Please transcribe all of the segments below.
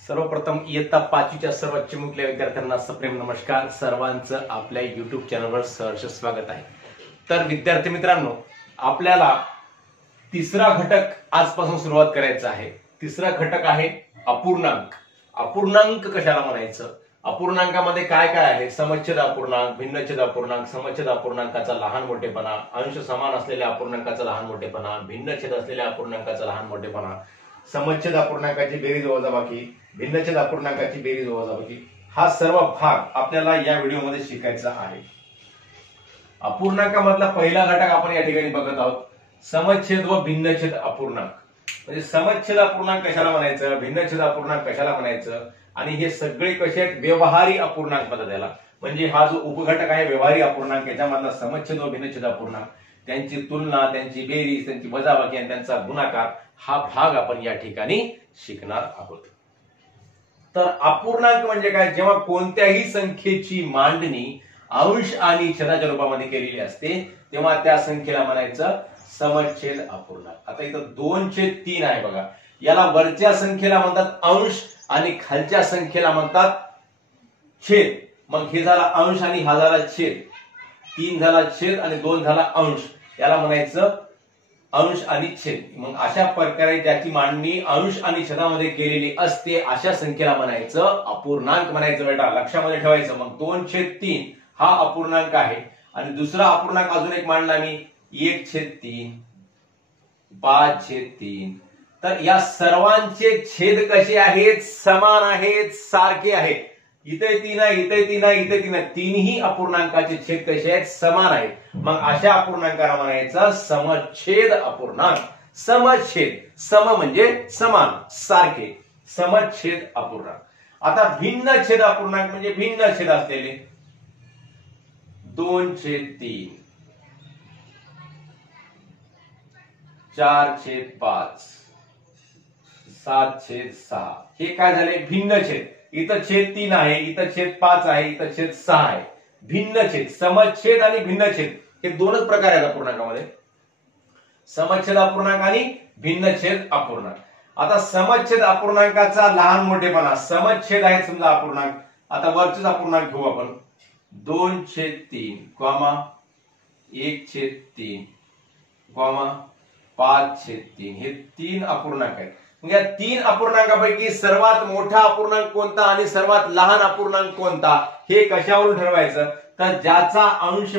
सर्वप्रथम इयत्ता 5वीच्या सर्व चिमुकल्या विद्यार्थ्यांना सप्रेम नमस्कार. सर्वांचं आपल्या युट्यूब चॅनलवर सहर्ष स्वागत आहे. तर विद्यार्थी मित्रांनो, आपल्याला तिसरा घटक आजपासून सुरुवात करायचा आहे. तिसरा घटक आहे अपूर्णांक. अपूर्णांक कशाला म्हणायचं, अपूर्णांकामध्ये काय काय आहे, समच्छेद अपूर्णांक, भिन्नच्छेद अपूर्णांक, समच्छेद अपूर्णांकाचा लहान मोठेपणा, अंश समान असलेल्या अपूर्णांकाचा लहान मोठेपणा, भिन्नच्छेद असलेल्या अपूर्णांकाचा लहान मोठेपणा, समच्छेद अपूर्णांकाची बेरीज वजाबाकी, भिन्नच्छेद अपूर्णांकाची बेरीज वजाबाकी, हा सर्व भाग आपल्याला या व्हिडिओमध्ये शिकायचा आहे. अपूर्णांकामधला पहिला घटक आपण या ठिकाणी बघत आहोत, समच्छेद व भिन्नच्छेद अपूर्णांक. म्हणजे समच्छेद अपूर्णांक कशाला म्हणायचं, भिन्नच्छेद अपूर्णांक कशाला म्हणायचं, आणि हे सगळे कसे आहेत, व्यवहारी अपूर्णांक म्हणतात त्याला. म्हणजे हा जो उपघटक आहे व्यवहारी अपूर्णांक, याच्यामधला समच्छेद व भिन्नच्छेद अपूर्णांक, त्यांची तुलना, त्यांची बेरीज, त्यांची वजाबाकी आणि त्यांचा गुणाकार, हा भाग आपण या ठिकाणी शिकणार आहोत. तर अपूर्णांक म्हणजे काय, जेव्हा कोणत्याही संख्येची मांडणी अंश आणि छेदाच्या रूपामध्ये केलेली असते तेव्हा त्या संख्येला म्हणायचं समच्छेद अपूर्णांक. आता इथं 2/3 आहे बघा, याला वरच्या संख्येला म्हणतात अंश आणि खालच्या संख्येला म्हणतात छेद. मग हे झाला अंश आणि हा झाला छेद, 3 झाला छेद आणि 2 झाला अंश, याला म्हणायचं अंश आणि छेद. मग अशा प्रकारे ज्याची मांडणी अंश आणि छेदामध्ये केलेली असते अशा संख्येला म्हणायचं अपूर्णांक म्हणायचं. बेटा लक्षामध्ये ठेवायचं. मग 2/3 हा अपूर्णांक आहे. आणि दुसरा अपूर्णांक अजून एक मांडला मी 1/3, 5/3. तर या सर्वांचे छेद कसे आहेत, समान आहेत, सारखे आहेत. इथे 3 आहे, इथे 3 आहे, इथे 3 आहे, तीनही अपूर्णांकाचे छेद कसे आहेत, समान आहेत. मग अशा अपूर्णांकाला म्हणायचं समच्छेद अपूर्णांक. समच्छेद, सम म्हणजे समान, सारखे, समच्छेद अपूर्णांक. आता भिन्नच्छेद अपूर्णांक म्हणजे भिन्न छेद असलेले 2/3, 4/5, 7/6. हे काय झाले, भिन्न छेद. इथं छेद 3 आहे, इथं छेद 5 आहे, इथं छेद 6 आहे. भिन्न छेद, समच्छेद आणि भिन्न छेद हे दोनच प्रकार आहेत अपूर्णांकामध्ये, समच्छेद अपूर्णांक आणि भिन्नच्छेद अपूर्णांक. आता समच्छेद अपूर्णांकाचा लहान मोठेपणा, समच्छेद आहे समजा अपूर्णांक. आता वरचेच अपूर्णांक घेऊ आपण, 2/3, 1/3, 5/3. हे 3 अपूर्णांक आहेत. या 3 अपूर्णांकापैकी सर्वात मोठा अपूर्णांक कोणता आणि सर्वात लहान अपूर्णांक कोणता, हे कशावरून ठरवायचं, तर ज्याचा अंश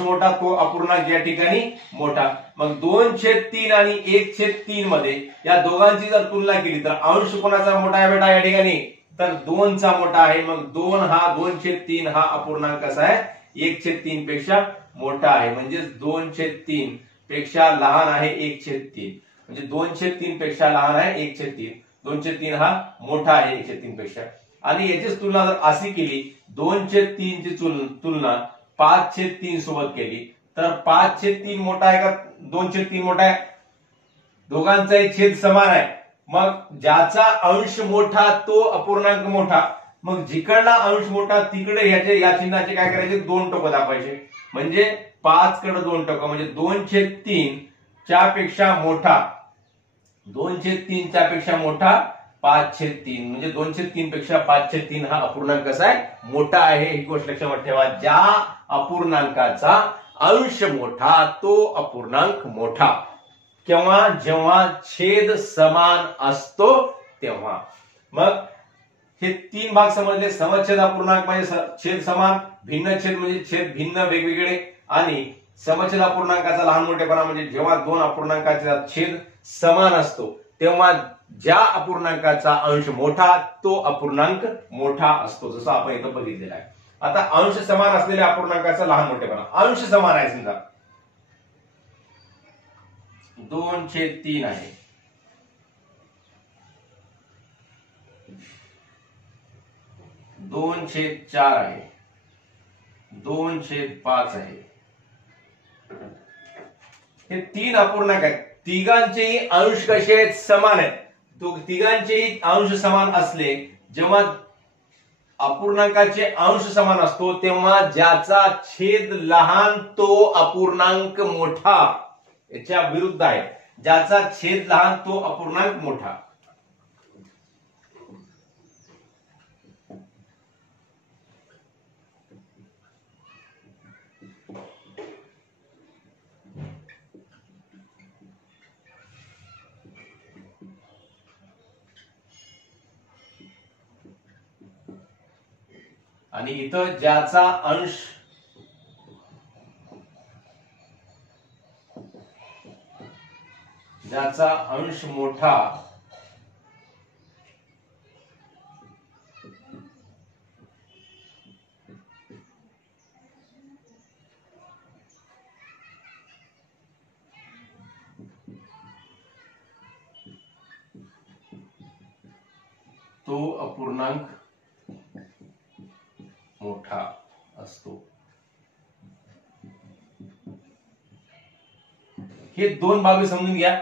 मोठा तो अपूर्णांक या ठिकाणी मोठा. मग 2/3 आणि 1/3 मध्ये या दोघांची जर तुलना केली तर अंश कोणाचा मोठा आहे बेटा या ठिकाणी, तर 2चा मोठा आहे. मग 2/3 हा अपूर्णांक कसा आहे, 1/3 पेक्षा मोठा आहे. म्हणजे 2/3 पेक्षा लहान आहे 1/3. म्हणजे 2/3 पेक्षा लहान आहे 1/3. 2/3 हा मोठा आहे 1/3 पेक्षा. आणि याचीच तुलना जर अशी केली, 2/3 ची तुलना 5/3 सोबत केली तर 5/3 मोठा आहे का 2/3 मोठा आहे, दोघांचाही छेद समान आहे. मग ज्याचा अंश मोठा तो अपूर्णांक मोठा. मग जिकडला अंश मोठा तिकडे या चिन्हाचे काय करायचे, 2 टोकं दाखवायचे. म्हणजे 5 कडे 2 टोकं, म्हणजे 2/3 च्या पेक्षा मोठा, 2/3 च्या पेक्षा मोठा 5/3. म्हणजे 2/3 पेक्षा 5/3 हा अपूर्णांक कसा आहे, मोठा आहे. ही गोष्ट लक्षात ठेवा. ज्या अपूर्णांकाचा अंश मोठा तो अपूर्णांक मोठा. केव्हा, जेव्हा छेद समान असतो तेव्हा. मग हे 3 भाग समजले. समच्छेद अपूर्णांक म्हणजे छेद समान, भिन्नच्छेद म्हणजे छेद भिन्न वेगवेगळे, आणि समच्छेद अपूर्णांकाचा लहान मोठेपणा म्हणजे जेव्हा 2 अपूर्णांकाचा छेद समान असतो तेव्हा ज्या अपूर्णांकाचा अंश मोठा तो अपूर्णांक मोठा असतो, जसं आपण इथं बघितलेलं आहे. आता अंश समान असलेल्या अपूर्णांकाचा लहान मोठेपणा, अंश समान आहे समजा 2/3 आहे, 2/4 आहे, 2/5 आहे. हे 3 अपूर्णांक आहेत. तिघांचेही अंश कसे आहेत, समान आहेत. तिघांचेही अंश समान असले, जेव्हा अपूर्णांकाचे अंश समान असतो तेव्हा ज्याचा छेद लहान तो अपूर्णांक मोठा. याच्या विरुद्ध आहे, ज्याचा छेद लहान तो अपूर्णांक मोठा. आणि इथं ज्याचा अंश मोठा तो अपूर्णांक मोठा असतो। हे दोन बाबी समजून घ्या।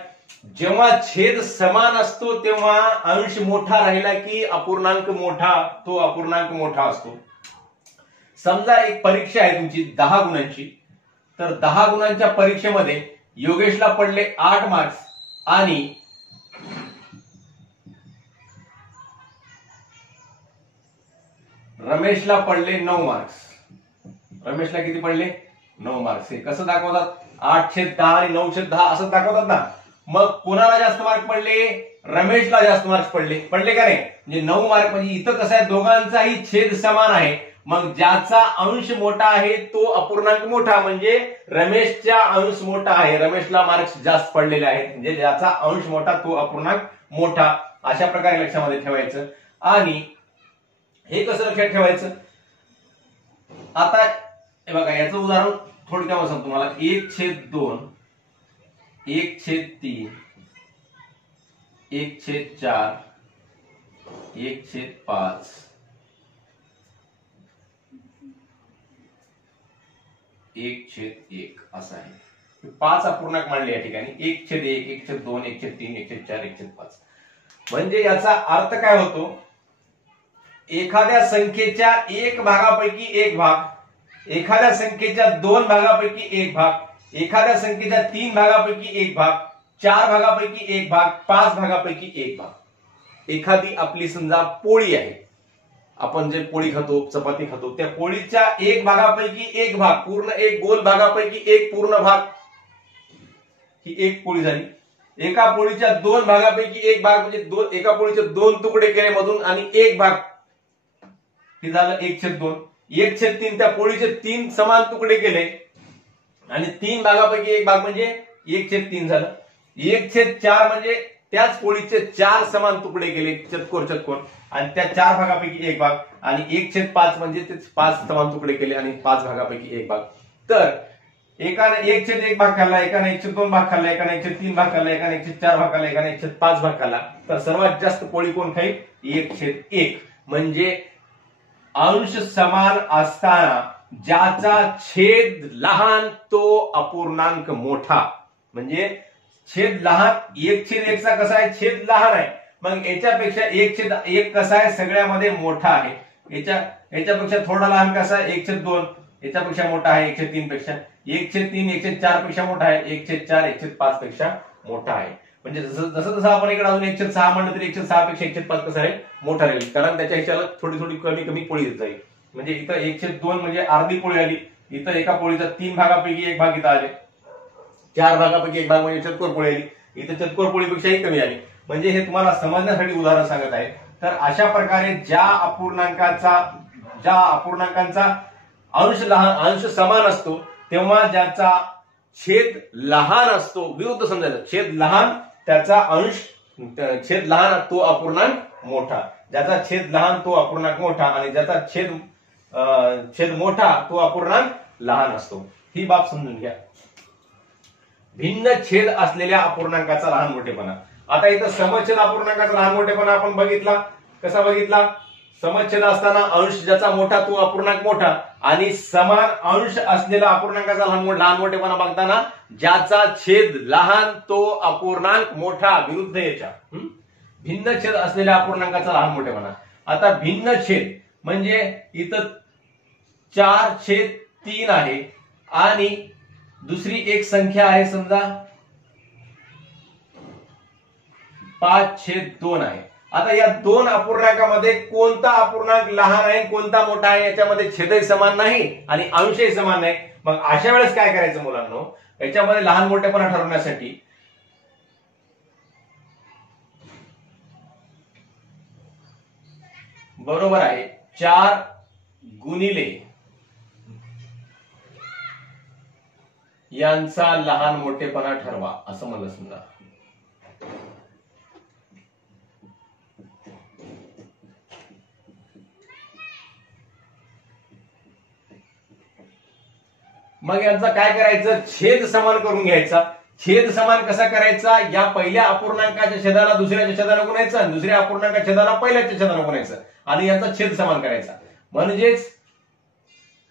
जेव्हा छेद समान असतो तेव्हा अंश मोठा राहिला की अपूर्णांक मोठा, तो अपूर्णांक मोठा असतो। समजा एक परीक्षा आहे तुमची 10 गुणांची, तर 10 गुणांच्या परीक्षेमध्ये योगेशला पडले 8 मार्क्स आणि रमेशला पडले 9 मार्क्स। रमेशला किती पडले? 9 मार्क्स। हे कसं दाखवतात? 8/10 आणि 9/10 असं दाखवतात ना। मग कोणाला जास्त मार्क पडले? रमेशला जास्त मार्क्स पडले का नाही? म्हणजे 9 मार्क, म्हणजे इथं कसं आहे, दोघांचाही छेद समान आहे। मग ज्याचा अंश मोठा आहे तो अपूर्णांक मोठा, म्हणजे रमेशचा अंश मोठा आहे, रमेशला मार्क्स जास्त पडलेले आहेत, म्हणजे ज्याचा अंश मोठा तो अपूर्णांक मोठा। अशा प्रकारे लक्षामध्ये ठेवायचं। आणि हे कसं लक्षात ठेवायचं? आता हे बघा, याचं उदाहरण थोडक्यात सांगतो तुम्हाला। 1/2, 1/3, 1/4, 1/5, 1/1 असं आहे। 5 अपूर्णांक मांडले या ठिकाणी। 1/1, 1/2, 1/3, 1/4, 1/5। म्हणजे याचा अर्थ काय होतो? एखाद्या संख्येच्या 1 भागापैकी 1 भाग, एखाद्या संख्येच्या 2 भागापैकी 1 भाग, एखाद्या संख्येच्या 3 भागापैकी 1 भाग, 4 भागापैकी 1 भाग, 5 भागापैकी 1 भाग। एखादी आपली समजा पोळी आहे, आपण जे पोळी खातो, चपाती खातो, त्या पोळीच्या 1 भागापैकी 1 भाग, पूर्ण एक गोल भागापैकी 1 पूर्ण भाग, ही एक पोळी झाली। एका पोळीच्या 2 भागापैकी 1 भाग, म्हणजे एका पोळीचे 2 तुकडे केले मधून आणि 1 भाग, हे झालं 1/2। 1/3, त्या पोळीचे 3 समान तुकडे केले आणि 3 भागापैकी 1 भाग म्हणजे 1/3 झालं। 1/4 म्हणजे त्याच पोळीचे 4 समान तुकडे केले, चतकोर, आणि त्या 4 भागापैकी 1 भाग, आणि 1/5 म्हणजे ते 5 समान तुकडे केले आणि 5 भागापैकी 1 भाग। तर एकाने 1/1 भाग खाल्ला, एकाने 1/2 भाग खाल्ला, एकाने 1/3 भाग खाल्ला, एकाने 1/4 भाग खाल्ला, एकाने 1/5 भाग खाल्ला। तर सर्वात जास्त पोळी कोण खाईल? 1/1। म्हणजे अंश समान असताना ज्याचा छेद लहान तो अपूर्णांक मोठा। म्हणजे छेद लहान, 1/1 चा कसा आहे? छेद लहान आहे, मग याच्यापेक्षा 1/1 कसा आहे? सगळ्यामध्ये मोठा आहे। याच्यापेक्षा थोडा लहान कसा आहे? 1/2 याच्यापेक्षा मोठा आहे 1/3 पेक्षा, 1/3 1/4 पेक्षा मोठा आहे, 1/4 1/5 पेक्षा मोठा आहे। म्हणजे जसं आपण इकडे अजून 1/6 म्हणलं तरी 1/6 पेक्षा 1/5 कसं आहे? मोठा राहील, कारण त्याच्या ह्याच्याला थोडी कमी पोळी येत जाईल। म्हणजे इथं 1/2 म्हणजे अर्धी पोळी आली, इथं एका पोळीचा 3 भागापैकी 1 भाग इथं आले, 4 भागापैकी 1 भाग म्हणजे चतकोर पोळी आली, इथं चतकोर पोळीपेक्षाही कमी आली। म्हणजे हे तुम्हाला समजण्यासाठी उदाहरण सांगत आहे। तर अशा प्रकारे ज्या अपूर्णांकांचा अंश समान असतो तेव्हा ज्याचा छेद लहान असतो, विरुद्ध समजायचं, छेद लहान त्याचा छेद लहान तो अपूर्णांक मोठा, ज्याचा छेद लहान तो अपूर्णांक मोठा, आणि ज्याचा छेद मोठा तो अपूर्णांक लहान असतो। ही बाब समजून घ्या। भिन्न छेद असलेल्या अपूर्णांकाचा लहान मोठेपणा। आता इथं समछेद अपूर्णांकाचा लहान मोठेपणा आपण बघितला, कसा बघितला? समछेद असताना अंश ज्याचा मोठा तो अपूर्णांक मोठा, आणि समान अंश असलेला अपूर्णांकाचा लहान मोठेपणा बघताना ज्याचा छेद लहान तो अपूर्णांक मोठा, विरुद्ध याच्या भिन्न छेद असलेल्या अपूर्णांकाचा लहान मोठेपणा। आता भिन्न छेद म्हणजे इथं 4/3 आहे आणि दुसरी एक संख्या आहे समजा 5/2 आहे। आता या दोन अपूर्णांकामध्ये कोणता अपूर्णांक लहान आहे, कोणता मोठा आहे? याच्यामध्ये छेदही समान नाही आणि अंशही समान नाही। मग अशा वेळेस काय करायचं मुलांनो? याच्यामध्ये लहान मोठेपणा ठरवण्यासाठी बरोबर आहे 4 गुणिले यांचा लहान मोठेपणा ठरवा असं म्हणलं समजा. मग यांचा काय करायचं, छेद समान करून घ्यायचा. छेद समान कसा करायचा, या पहिल्या अपूर्णांकाच्या छेदाला दुसऱ्याच्या छेदाला गुणायचा, दुसऱ्या अपूर्णांकाच्या छेदाला पहिल्याच्या छेदाला गुणायचं आणि यांचा छेद समान करायचा. म्हणजेच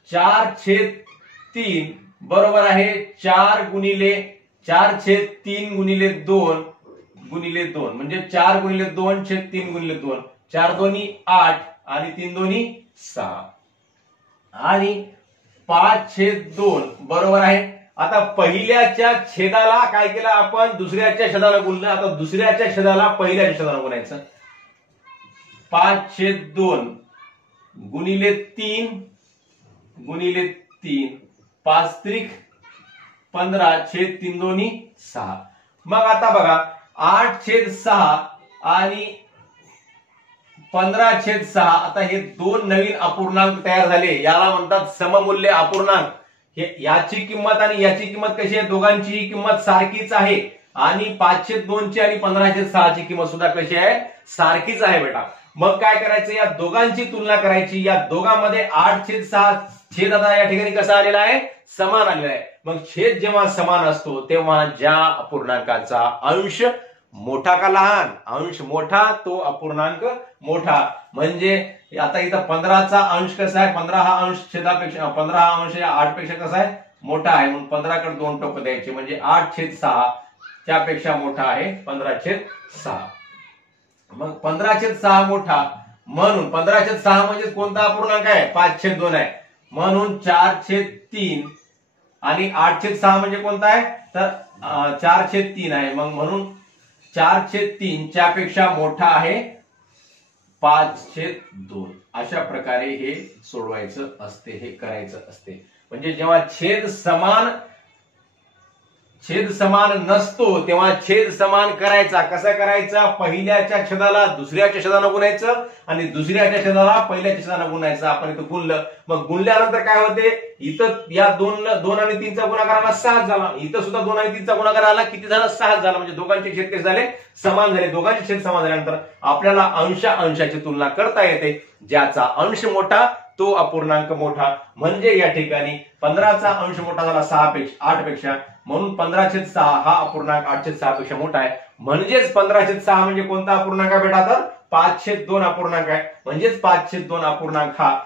4/3 बरोबर आहे 4 गुणिले 4/3 गुणिले 2 गुणिले 2 म्हणजे 4 गुणिले 2/3 गुणिले 2, 4 दोन्ही 8 आणि 3 दोन्ही 6 आणि 5/2 बरोबर आहे. आता पहिल्याच्या छेदाला काय केलं आपण, दुसऱ्याच्या छेदाला गुणलं. आता दुसऱ्याच्या छेदाला पहिल्याच्या छेदाला गुणायचं. 5/2 गुणिले 3 गुणिले 3 5 त्रिक 15/3 दोन्ही 6. मग आता बघा 8/6 आणि 15/6. आता हे दोन नवीन अपूर्णांक तयार झाले, याला म्हणतात सममूल्य अपूर्णांक. याची किंमत आणि याची किंमत कशी आहे, दोघांचीही किंमत सारखीच आहे आणि 5/2 ची आणि 15/6 ची किंमत सुद्धा कशी आहे, सारखीच आहे बेटा. मग काय करायचं, या दोघांची तुलना करायची. या दोघांमध्ये 8/6 छेद आता या ठिकाणी कसा आलेला आहे, समान आलेला आहे. मग छेद जेव्हा समान असतो तेव्हा ज्या अपूर्णांकाचा अंश मोठा का लहान, अंश मोठा तो अपूर्णांक मोठा. म्हणजे आता इथं 15चा अंश कसा आहे, 15 हा अंश छेदापेक्षा 15 हा अंश या 8 पेक्षा कसा आहे, मोठा आहे. म्हणून 15 कडे 2 टोक द्यायचे म्हणजे 8/6 त्यापेक्षा मोठा आहे 15/6. मग 15/6 मोठा म्हणून 15/6 म्हणजे कोणता अपूर्णांक आहे, 5/2 आहे. म्हणून 4/3 आणि 8/6 म्हणजे कोणता आहे, तर 4/3 आहे. मग म्हणून 4/3 च्यापेक्षा मोठा आहे 5/2. अशा प्रकारे हे सोडवायचं असते, हे करायचं असते. म्हणजे जेव्हा छेद समान नसतो तेव्हा छेद समान करायचा. कसा करायचा, पहिल्याच्या छेदाला दुसऱ्याच्या छेदानं गुणायचं आणि दुसऱ्याच्या छेदाला पहिल्याच्या छेदानं गुणायचं. आपण इथं गुणलं, मग गुणल्यानंतर काय होते, इथं या 2 आणि 3चा गुणाकार आला 6 झाला. इथं सुद्धा 2 आणि 3चा गुणाकार आला किती झाला, 6 झाला. म्हणजे दोघांचे छेद कसे झाले, समान झाले. दोघांचे छेद समान झाल्यानंतर आपल्याला अंशाची तुलना करता येते. ज्याचा अंश मोठा तो अपूर्णांक मोठा. म्हणजे या ठिकाणी 15चा अंश मोठा झाला 8 पेक्षा, म्हणून 15/6 हा अपूर्णांक 8/6 पेक्षा मोठा आहे. म्हणजेच 15/6 म्हणजे कोणता अपूर्णांक आहे बेटा, तर 5/2 अपूर्णांक आहे. म्हणजेच 5/2 अपूर्णांक हा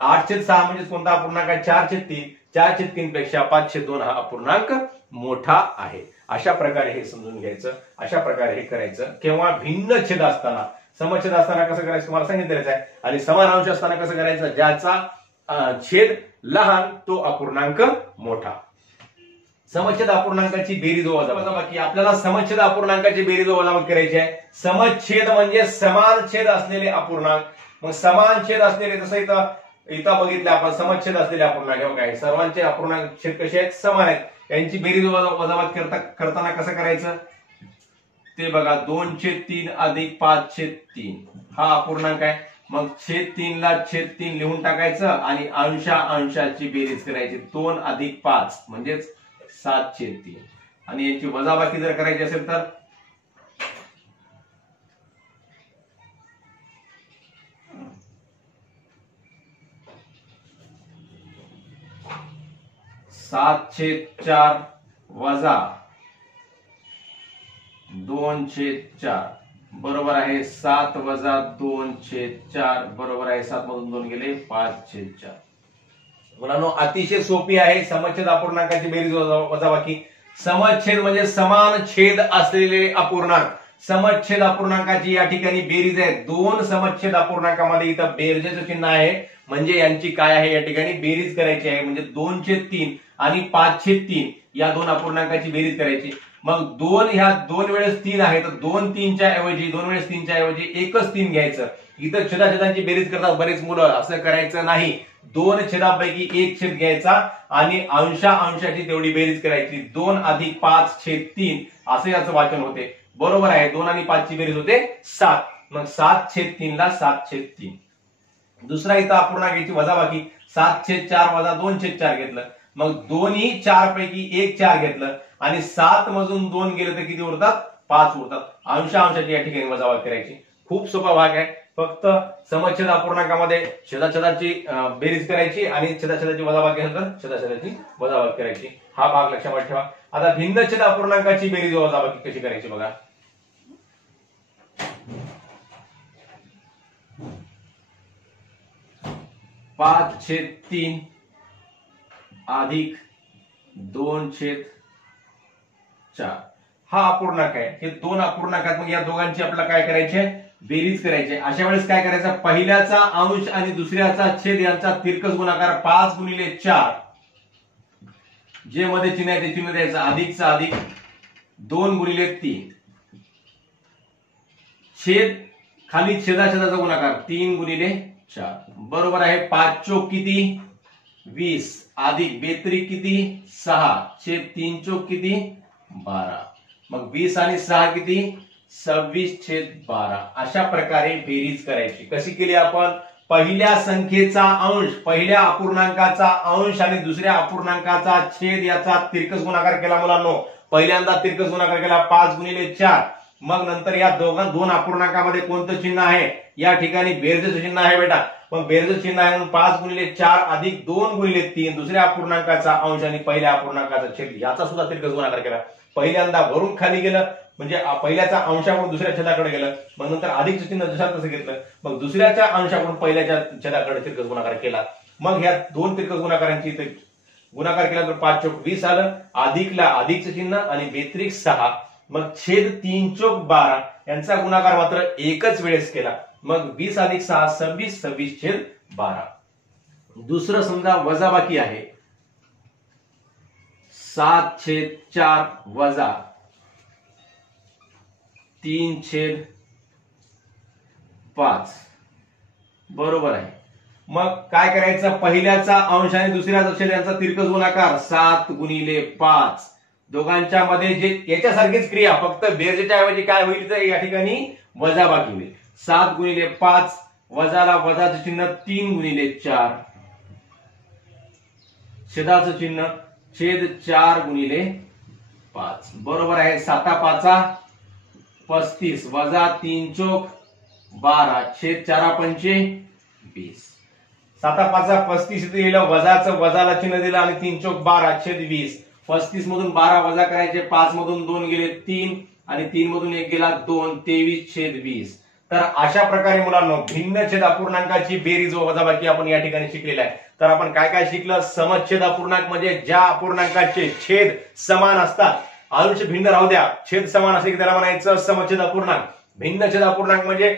8/6 म्हणजे कोणता अपूर्णांक आहे, 4/3. 4/3 पेक्षा 5/2 हा अपूर्णांक मोठा आहे. अशा प्रकारे हे समजून घ्यायचं, अशा प्रकारे हे करायचं. केव्हा भिन्न छेद असताना, समछेद असताना कसं करायचं तुम्हाला सांगितलेलं आहे, आणि समान अंश असताना कसं करायचं, ज्याचा छेद लहान तो अपूर्णांक मोठा. समछेद अपूर्णांकाची बेरीज वजाबाकी. आपल्याला समछेद अपूर्णांकाची बेरीज वजाबाकी करायची आहे. समछेद म्हणजे समान छेद असलेले अपूर्णांक. मग समान छेद असलेले, जसं इथं बघितलं आपण समछेद असलेले अपूर्णांक काय, सर्वांचे अपूर्णांक छेद कसे आहेत, समान आहेत. यांची बेरीज वजाबाकी करताना कसं करायचं ते बघा. 2/3 अधिक 5/3 हा अपूर्णांक आहे. मग छेद 3ला छेद 3 लिहून टाकायचं आणि अंशाची बेरीज करायची. 2 अधिक 5 म्हणजेच 7/3. आणि याची वजाबाकी जर करायची असेल तर 7/4 वजा 2/4 बरोबर आहे 7 वजा 2/4 बरोबर आहे 7 मधून 2 गेले 5/4. मुलांनो अतिशय सोपी आहे समछेद अपूर्णांकाची बेरीज वजाबाकी. समछेद म्हणजे समान छेद असलेले अपूर्णांक. समछेद अपूर्णांकाची या ठिकाणी बेरीज आहे. 2 समछेद अपूर्णांकामध्ये इथं बेरजेचं चिन्ह आहे, म्हणजे यांची काय आहे या ठिकाणी बेरीज करायची आहे. म्हणजे 2/3 आणि 5/3 या 2 अपूर्णांकाची बेरीज करायची. मग 2 ह्या 2 वेळेस 3 आहे, तर 2 3च्या ऐवजी 2 वेळेस 3च्या ऐवजी एकच 3 घ्यायचं. इथं छेदाछेदांची बेरीज करतात बरेच मुलं, असं करायचं नाही. 2 छेदापैकी 1 छेद घ्यायचा आणि अंशाची तेवढी बेरीज करायची. 2 अधिक 5/3 असं याचं वाचन होते. बरोबर आहे, 2 आणि 5 ची बेरीज होते 7. मग 7/3 ला 7/3 दुसरा इथं अपूर्णांकाची वजाबाकी 7/4 वजा 2/4 घेतलं, मग दोन्ही 4 पैकी एक 4 घेतलं आणि 7 मधून 2 गेले तर किती उरतात? 5 उरतात. अंशांशाची या ठिकाणी वजाबाकी करायची. खूप सोपा भाग आहे. फक्त समच्छेद अपूर्णांकामध्ये छेदाछेदाची बेरीज करायची आणि छेदाछेदाची वजाबाकी असेल तर छेदाछेदाची वजाबाकी करायची. हा भाग लक्षात ठेवा. आता भिन्नछेद अपूर्णांकाची बेरीज व वजाबाकी कशी करायची बघा. 5/3 अधिक 2/4 हा अपूर्णांक आहे. हे दोन अपूर्णांकात मग या दोघांची आपल्याला काय करायचे? बेरीज करायची. अशा वेळेस काय करायचं? पहिल्याचा अंश आणि दुसऱ्याचा छेद यांचा तिरकस गुणाकार 5/4 जे मध्ये चिन्ह आहे ते चिन्ह द्यायचं, अधिकचा अधिक 2/3 छेद खाली छेदाछेदाचा गुणाकार 3/4 बरोबर आहे. 5 चोक किती? 20 अधिक बेत्रिक किती? 6 छेद 3 चोक किती? 12. मग 20 आणि 6 किती? 26/12. अशा प्रकारे बेरीज करायची. कशी केली आपण? पहिल्या संख्येचा अंश, पहिल्या अपूर्णांकाचा अंश आणि दुसऱ्या अपूर्णांकाचा छेद याचा तिरकस गुणाकार केला मुलांनो. पहिल्यांदा तिरकस गुणाकार केला 5/4. मग नंतर या दोन अपूर्णांकामध्ये कोणतं चिन्ह आहे? या ठिकाणी बेरजेचं चिन्ह आहे बेटा. मग बेरजेचं चिन्ह आहे म्हणून 5/4 अधिक 2/3 दुसऱ्या अपूर्णांकाचा अंश आणि पहिल्या अपूर्णांकाचा छेद याचा सुद्धा तिरकस गुणाकार केला. पहिल्यांदा वरून खाली गेलं म्हणजे पहिल्याच्या अंशाकडून दुसऱ्या छेदाकडे गेलं, मग नंतर अधिकचं चिन्ह जसं तसं घेतलं, मग दुसऱ्याच्या अंशाकडून पहिल्याच्या छेदाकडे तिरकस गुणाकार केला. मग ह्या दोन तिरकस गुणाकारांची इथे गुणाकार केला तर 5 चोक 20 आलं, अधिकला अधिकचं चिन्ह आणि बेत्रिक 6, मग छेद 3 चोक 12 यांचा गुणाकार मात्र एकच वेळेस केला. मग 20 अधिक 6 26, 26/12. दुसरं समजा वजाबाकी आहे 7/4 वजा 3/5 बरोबर आहे. मग काय करायचं? पहिल्याचा अंश आणि दुसऱ्याचा छेद यांचा तिरकस गुणाकार 7/5 दोघांच्या मध्ये जे याच्यासारखीच क्रिया, फक्त बेरजेच्या ऐवजी काय होईल तर या ठिकाणी वजाबाकी होईल. 7/5 वजाला वजाचं चिन्ह 3/4 छेदाचं चिन्ह छेद 4/5 बरोबर आहे. 7/5 35 वजा 3 चोक 12 छेद 4/5 20. 7/5 35 इथे लिहिलं, वजाचं वजाला चिन्ह दिलं आणि 3 चोक 12 छेद 20. 35 मधून 12 वजा करायचे, 5 मधून 2 गेले 3 आणि 3 मधून 1 गेला 2, 23/20. तर अशा प्रकारे मुलांनो भिन्नछेद अपूर्णांकाची बेरीज व वजाबाकी आपण या ठिकाणी शिकलेला आहे. तर आपण काय काय शिकलं? समच्छेद अपूर्णांक म्हणजे ज्या अपूर्णांकाचे छेद समान असतात, अंश भिन्न राहू द्या, छेद समान असले की त्याला म्हणायचं समच्छेद अपूर्णांक. भिन्नछेद अपूर्णांक म्हणजे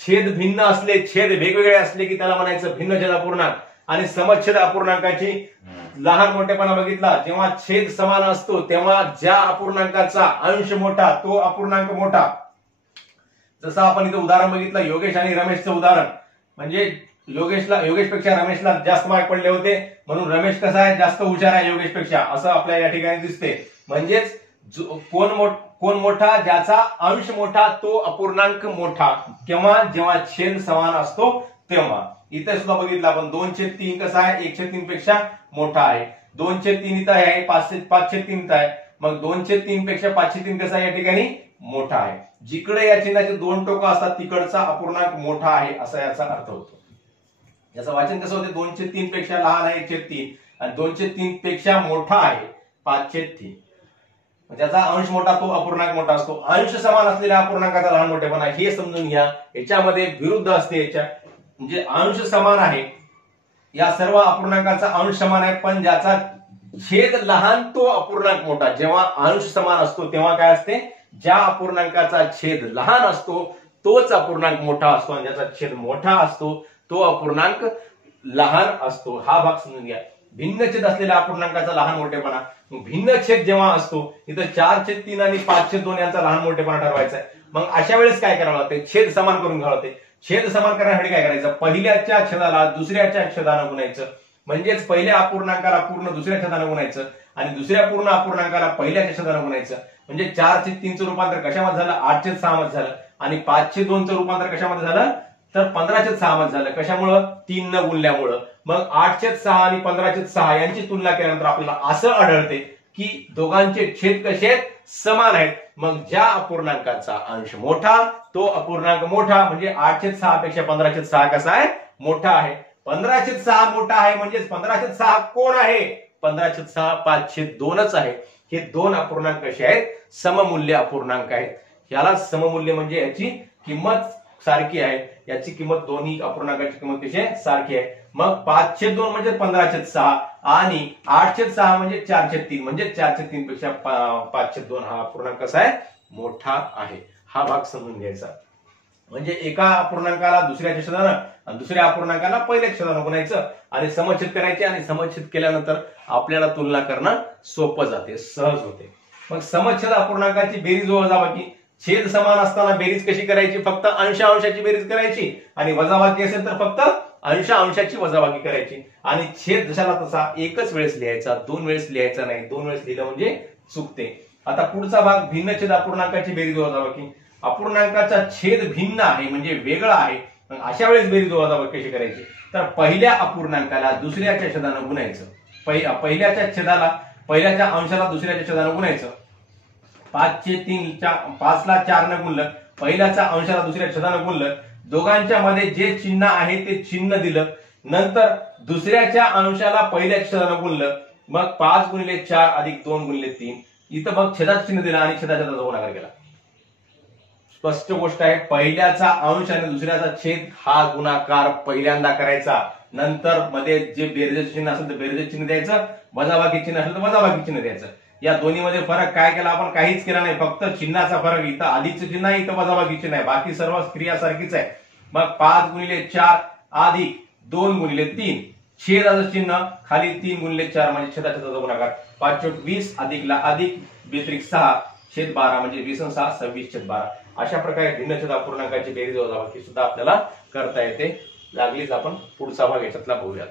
छेद भिन्न असले, छेद वेगवेगळे असले की त्याला म्हणायचं भिन्नछेद अपूर्णांक. आणि समच्छेद अपूर्णांकाची लहान मोठेपणा बघितला, जेव्हा छेद समान असतो तेव्हा ज्या अपूर्णांकाचा अंश मोठा तो अपूर्णांक मोठा. जसं आपण इथं उदाहरण बघितलं योगेश आणि रमेशचं उदाहरण, म्हणजे योगेशपेक्षा रमेशला जास्त मार्क पडले होते म्हणून रमेश कसा आहे? जास्त हुशार आहे योगेशपेक्षा, असं आपल्या या ठिकाणी दिसते. म्हणजेच कोण मोठा? ज्याचा अंश मोठा तो अपूर्णांक मोठा. केव्हा? जेव्हा छेद समान असतो तेव्हा. इथे सुद्धा बघितलं आपण 2/3 कसा आहे? 1/3 पेक्षा मोठा आहे. 2/3 इथं आहे, 5/3 इथं आहे, मग 2/3 पेक्षा 5/3 कसा आहे? या ठिकाणी मोठा आहे. जिकडे या चिन्हाचे दोन टोकं असतात तिकडचा अपूर्णांक मोठा आहे असा याचा अर्थ होतो. याचं वाचन कसं होते? 2/3 पेक्षा लहान आहे 1/3 आणि 2/3 पेक्षा मोठा आहे 5/3. ज्याचा अंश मोठा तो अपूर्णांक मोठा असतो. अंश समान असलेल्या अपूर्णांकाचा लहान मोठेपणा हे समजून घ्या. याच्यामध्ये विरुद्ध असते, याच्या म्हणजे अंश समान आहे, या सर्व अपूर्णांकाचा अंश समान आहे, पण ज्याचा छेद लहान तो अपूर्णांक मोठा. जेव्हा अंश समान असतो तेव्हा काय असते? ज्या अपूर्णांकाचा छेद लहान असतो तोच अपूर्णांक मोठा असतो आणि ज्याचा छेद मोठा असतो तो अपूर्णांक लहान असतो. हा भाग समजून घ्या. भिन्न छेद असलेल्या अपूर्णांकाचा लहान मोठेपणा. भिन्न छेद जेव्हा असतो तिथं 4/3 आणि 5/2 यांचा लहान मोठेपणा ठरवायचा आहे. मग अशा वेळेस काय करावं लागते? छेद समान करून घ्यावं लागते. छेद समान करण्यासाठी काय करायचं? पहिल्याच्या छेदाला दुसऱ्याच्या छेदानं गुणायचं, म्हणजेच पहिल्या अपूर्णांकाला पूर्ण दुसऱ्या छेदानं गुणायचं आणि दुसऱ्या पूर्ण अपूर्णांकाला पहिल्याच्या छेदानं गुणायचं. म्हणजे 4/3चं रूपांतर कशामध्ये झालं? 8/6 मध्ये झालं आणि 5/2चं रूपांतर कशामध्ये झालं? तर 15/6 मध्ये झालं. कशामुळं? 3 न गुणल्यामुळं. मग 8/6 आणि 15/6 यांची तुलना केल्यानंतर आपल्याला असं आढळते की दोघांचे छेद कसे आहेत? समान आहेत. मग ज्या अपूर्णांकाचा अंश मोठा तो अपूर्णांक मोठा, म्हणजे 8/6 पेक्षा 15/6 कसा आहे? मोठा आहे. 15/6 मोठा आहे म्हणजेच 15/6 कोण आहे? 15/6 5/2च आहे. हे दोन अपूर्णांक कसे आहेत? सममूल्य अपूर्णांक आहेत. याला सममूल्य म्हणजे याची किंमत सारखी आहे. याची किंमत दोन्ही अपूर्णांकाची किंमत कशी आहे? सारखी आहे. मग 5/2 म्हणजे 15/6 आणि 8/6 म्हणजे 4/3 म्हणजे 4/3 पेक्षा 5/2 हा अपूर्णांक कसा आहे? मोठा आहे. हा भाग समजून घ्यायचा. म्हणजे एका अपूर्णांकाला दुसऱ्याच्या छेदानं आणि दुसऱ्या अपूर्णांकाला पहिल्या छेदानं गुणायचं आणि समच्छेद करायचे आणि समच्छेद केल्यानंतर आपल्याला तुलना करणं सोपं जाते, सहज होते. मग समच्छेद अपूर्णांकाची बेरीज व वजाबाकी. छेद समान असताना बेरीज कशी करायची? फक्त अंशांशाची बेरीज करायची आणि वजाबाकी असेल तर फक्त अंशांशाची वजाबाकी करायची. आणि छेद जशाला तसा एकच वेळेस लिहायचा, 2 वेळेस लिहायचा नाही. 2 वेळेस लिहिलं म्हणजे चुकते. आता पुढचा भाग भिन्न छेद अपूर्णांकाची बेरीज व वजाबाकी. अपूर्णांकाचा छेद भिन्न आहे म्हणजे वेगळा आहे. अशा वेळेस बेरीज व वजाबाकी कशी करायची? तर पहिल्या अपूर्णांकाला दुसऱ्याच्या छेदानं गुणायचं. पहिल्याच्या अंशाला दुसऱ्याच्या छेदानं गुणायचं. 5ला 4 न गुणलं, पहिल्याच्या अंशाला दुसऱ्या छेदानं गुणलं, दोघांच्या मध्ये जे चिन्ह आहे ते चिन्ह दिलं, नंतर दुसऱ्याच्या अंशाला पहिल्या छेदानं गुणलं, मग 5x4 अधिक 2x3 इथं मग छेदाचं चिन्ह दिलं आणि छेदाच्या गुणाकार केला. स्पष्ट गोष्ट आहे. पहिल्याचा अंश आणि दुसऱ्याचा छेद हा गुणाकार पहिल्यांदा करायचा. नंतर मध्ये जे बेरजेचं चिन्ह असेल तर बेरजेचं चिन्ह द्यायचं, वजाबाकी चिन्ह असेल तर वजाबाकी चिन्ह द्यायचं. या दोन्ही मध्ये फरक काय केला आपण? काहीच केला नाही. फक्त चिन्हाचा फरक. इथं अधिकचं चिन्ह आहे, इथं वजाबाकी चिन्ह आहे. बाकी सर्व क्रिया सारखीच आहे. मग 5x4 अधिक 2x3 छेदाचं चिन्ह खाली 3x4 म्हणजे छेदाचा गुणाकार. 5×20 अधिक 6 छेद 12 म्हणजे 20 आणि 6 26/12. अशा प्रकारे भिन्न छेद अपूर्णांकाची बेरीज वजाबाकी सुद्धा आपल्याला करता येते. लागलीच आपण पुढचा भाग याच्यातला बघूयात.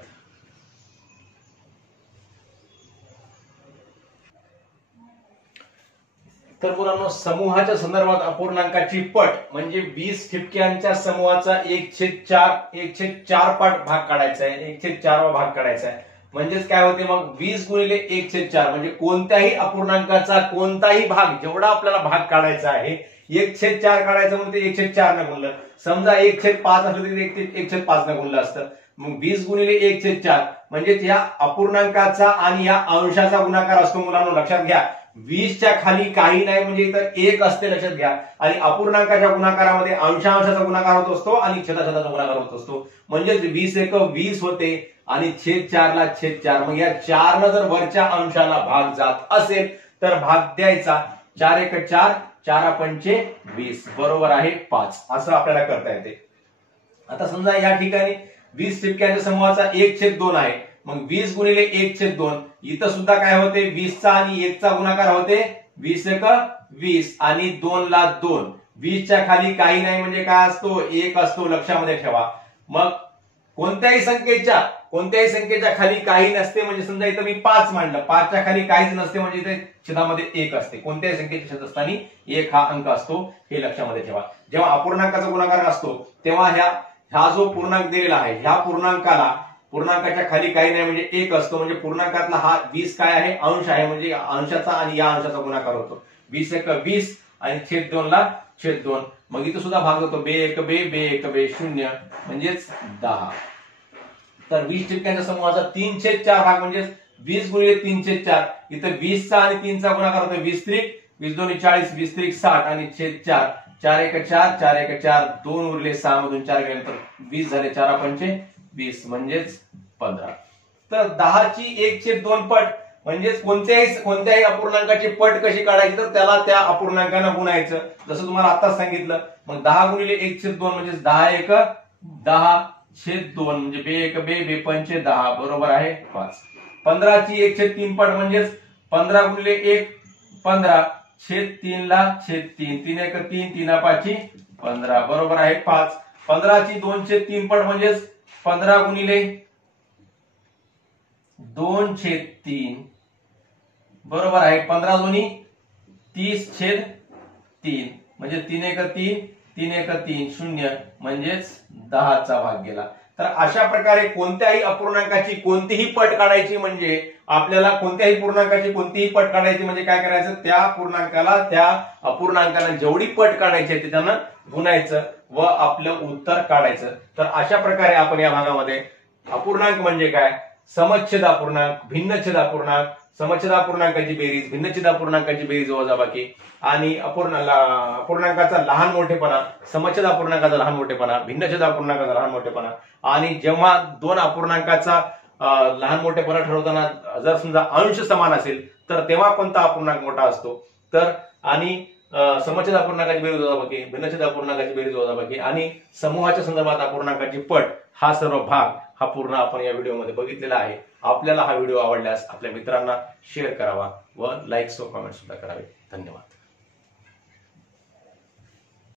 तर मुलांनो, समूहाच्या संदर्भात अपूर्णांकाची पट म्हणजे 20 ठिपक्यांच्या समूहाचा 1/4 पट भाग काढायचा आहे. 1/4 भाग काढायचा आहे. म्हणजेच काय होते? मग 20x1/4 म्हणजे कोणत्याही अपूर्णांकाचा कोणताही भाग जेवढा आपल्याला भाग काढायचा आहे 1/4 काढायचं म्हणजे 1/4 न गुणलं. समजा 1/5 असलं तरी 1/5 न गुणलं असतं. मग 20x1/4 म्हणजे या अपूर्णांकाचा आणि या अंशाचा गुणाकार असतो. मुलांनो लक्षात घ्या, 20च्या खाली काही नाही म्हणजे इथं 1 असते, लक्षात घ्या. आणि अपूर्णांकाच्या गुणाकारामध्ये अंशाचा गुणाकार होत असतो आणि छेदाचा गुणाकार होत असतो. म्हणजेच 20 होते आणि छेद 4 मग या 4 न जर वरच्या अंशाला भाग जात असेल तर भाग द्यायचा. 4×1=4 4×5 20 बरोबर आहे 5. असं आपल्याला करता येते. आता समजा या ठिकाणी 20 ठिपक्यांच्या समूहाचा 1/2 आहे. मग 20x1/2 इथं सुद्धा काय होते? 20चा आणि 1चा गुणाकार होते. 20×1=20 आणि 2ला 2. 20च्या खाली काही नाही म्हणजे काय असतो? 1 असतो, लक्षामध्ये ठेवा. मग कोणत्याही संख्येच्या खाली काही नसते म्हणजे समजा इथं मी 5 मांडलं, 5च्या खाली काहीच नसते म्हणजे इथे छेदामध्ये 1 असते. कोणत्याही संख्येच्या छेद असताना 1 हा अंक असतो, हे लक्षामध्ये ठेवा. जेव्हा अपूर्णांकाचा गुणाकार असतो तेव्हा हा जो पूर्णांक दिलेला आहे ह्या पूर्णांकाच्या खाली काही नाही म्हणजे 1 असतो. म्हणजे पूर्णांकातला हा 20 काय आहे? अंश आहे. म्हणजे अंशाचा आणि या अंशाचा गुणाकार होतो. 20×1=20 आणि छेद 2 मग इथं सुद्धा भाग होतो. 2×1=2 म्हणजेच 10. तर 20 ठिपक्यांच्या समूहाचा 3/4 भाग म्हणजे 20x3/4. इथं 20चा आणि 3चा गुणाकार होतो. 20×3 20×2=40 20×3=60 आणि छेद 4 4×1=4 2 उरले 6 मधून 4 गेल्यानंतर 20 झाले. 4×5=20 20 म्हणजेच 15. तर 10ची 1/2 पट म्हणजेच कोणत्याही अपूर्णांकाची पट कशी काढायची? तर त्याला त्या अपूर्णांकानं गुणायचं. जसं तुम्हाला आताच सांगितलं. मग 10×1/2 म्हणजेच 10×1=10 छेद 2 म्हणजे 2×1=2 बरोबर आहे 5. 15ची 1/3 पट म्हणजेच 15×1 15 छेद 3ला छेद 3 3×1=3 3×5=15 बरोबर आहे 5. 15ची 2/3 पट म्हणजेच 15×2/3 बरोबर आहे 15×2=30 छेद 3 म्हणजे 3×1=3 3 1 3 0 म्हणजेच 10चा भाग गेला. तर अशा प्रकारे कोणत्याही अपूर्णांकाची कोणतीही पट काढायची म्हणजे आपल्याला कोणत्याही पूर्णांकाची कोणतीही पट काढायची म्हणजे काय करायचं, त्या पूर्णांकाला त्या अपूर्णांकाला जेवढी पट काढायची आहे त्याच्यानं गुणायचं व आपलं उत्तर काढायचं. तर अशा प्रकारे आपण या भागामध्ये अपूर्णांक म्हणजे काय, समच्छेद अपूर्णांक, भिन्नच्छेद अपूर्णांक, समच्छेद अपूर्णांकाची बेरीज, भिन्नच्छेद अपूर्णांकाची बेरीज वजाबाकी आणि अपूर्णांकाचा लहान मोठेपणा, समच्छेद अपूर्णांकाचा लहान मोठेपणा, भिन्नच्छेद अपूर्णांकाचा लहान मोठेपणा आणि जेव्हा दोन अपूर्णांकाचा लहान मोठेपणा ठरवताना जर समजा अंश समान असेल तर तेव्हा कोणता अपूर्णांक मोठा असतो. तर आणि समच्छेद अपूर्णांकाची बेरीज वजाबाकी, भिन्नच्छेद अपूर्णांकाची बेरीज वजाबाकी आणि समूहाच्या संदर्भात अपूर्णांकाची पट, हा सर्व भाग हा पूर्ण आपण या व्हिडिओमध्ये बघितलेला आहे. आपल्याला हा व्हिडिओ आवडल्यास आपल्या मित्रांना शेअर करावा व लाईक्स व कमेंट सुद्धा करावे. धन्यवाद.